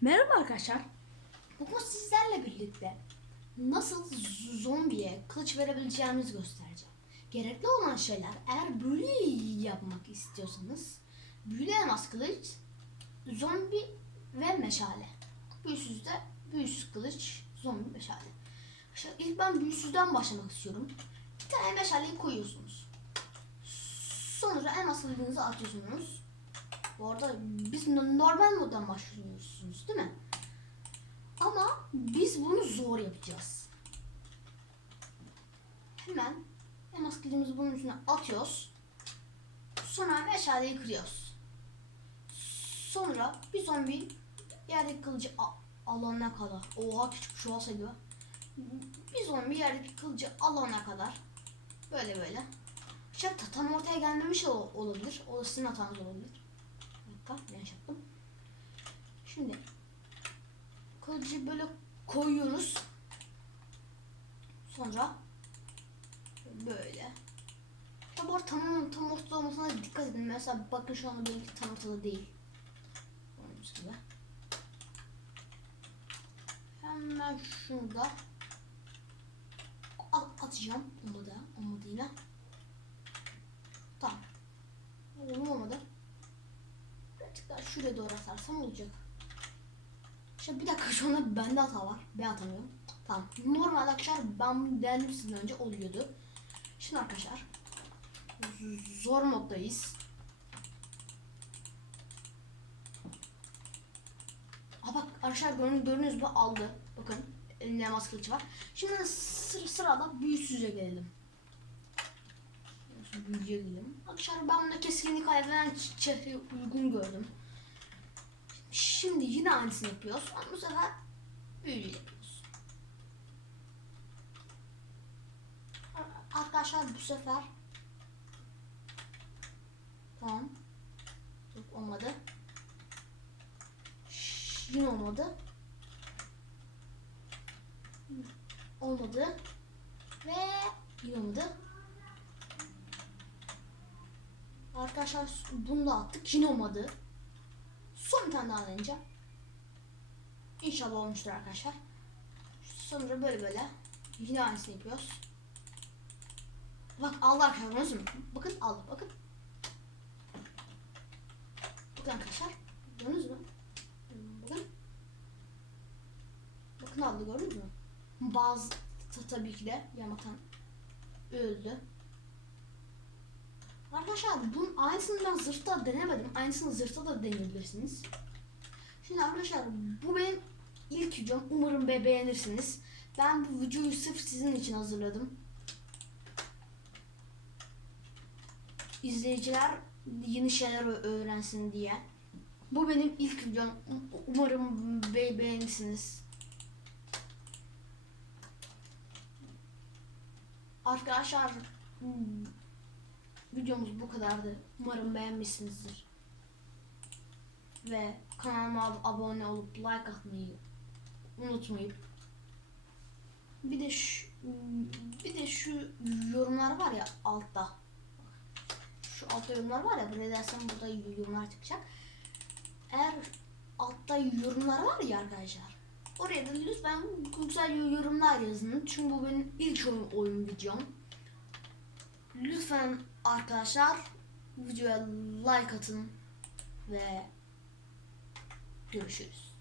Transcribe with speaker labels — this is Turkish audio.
Speaker 1: Merhaba arkadaşlar.
Speaker 2: Bugün sizlerle birlikte nasıl zombiye kılıç verebileceğimizi göstereceğim. Gerekli olan şeyler eğer büyü yapmak istiyorsanız büyülü elmas kılıç, zombi ve meşale. Büyüsüz de büyüsüz kılıç, zombi meşale. Şimdi ilk ben büyüsüzden başlamak istiyorum. Bir tane meşaleyi koyuyorsunuz. Sonra elmas kılıcınızı atıyorsunuz. Bu arada biz no- normal moddan başlıyorsunuz değil mi? Ama biz bunu zor yapacağız. Hemen elmas bunun üstüne atıyoruz. Sonra meşaleyi kırıyoruz. Sonra bir zombi yerdeki kılıcı alana kadar. Oha küçük şu olsa gibi. Bir zombi yerdeki kılıcı alana kadar. Böyle böyle. İşte tam ortaya gelmemiş ol- olabilir. O da sizin hatanız olabilir. Dakika yanlış. Şimdi kılıcı böyle koyuyoruz. Sonra böyle. Ya bu arada tam, tam ortada olmasına dikkat edin. Mesela bakın şu anda benimki tam ortada değil. Gördüğünüz gibi. Hemen şunu da at- atacağım. Olmadı. Olmadı yine. Tamam. Olmadı olmadı. Birazcık daha şuraya doğru atarsam olacak. Şimdi bir dakika şu anda bende hata var. Ben atamıyorum. Tamam. Normal arkadaşlar ben bunu denedim sizden önce oluyordu. Şimdi arkadaşlar zor moddayız. Ha bak arkadaşlar gördüğünüz, gördüğünüz gibi aldı. Bakın elinde elmas kılıcı var. Şimdi sıra, sırada büyüsüze gelelim. Büyüye gelelim. Arkadaşlar ben bunda keskinlik kaybeden çehre uygun gördüm. Şimdi yine aynısını yapıyoruz ama bu sefer büyülü yapıyoruz. Ar- Arkadaşlar bu sefer tamam Yok, olmadı. Şş, Yine olmadı. Olmadı. Ve yine olmadı. Arkadaşlar bunu da attık. Yine olmadı. Son bir tane daha deneyeceğim. İnşallah olmuştur arkadaşlar. Sonra böyle böyle yine aynısını yapıyoruz. Bak aldı arkadaşlar gördünüz mü? Bakın aldı bakın. Bakın arkadaşlar gördünüz mü? Bakın. Bakın aldı gördünüz mü? Bazı ta- tabii ki de yamaktan öldü. Arkadaşlar bunun aynısını ben zırhta denemedim. Aynısını zırhta da deneyebilirsiniz. Şimdi arkadaşlar bu benim ilk videom. Umarım be beğenirsiniz. Ben bu videoyu sırf sizin için hazırladım. İzleyiciler yeni şeyler öğrensin diye. Bu benim ilk videom. Um- Umarım be beğenirsiniz. Arkadaşlar hmm, videomuz bu kadardı. Umarım beğenmişsinizdir. Ve kanalıma ab- abone olup like atmayı unutmayıp bir de şu bir de şu yorumlar var ya altta. Şu altta yorumlar var ya buraya dersem burada yorumlar çıkacak. Eğer altta yorumlar var ya arkadaşlar. Oraya da lütfen güzel yorumlar yazın. Çünkü bu benim ilk oyun, oyun videom. Lütfen arkadaşlar videoya like atın ve görüşürüz.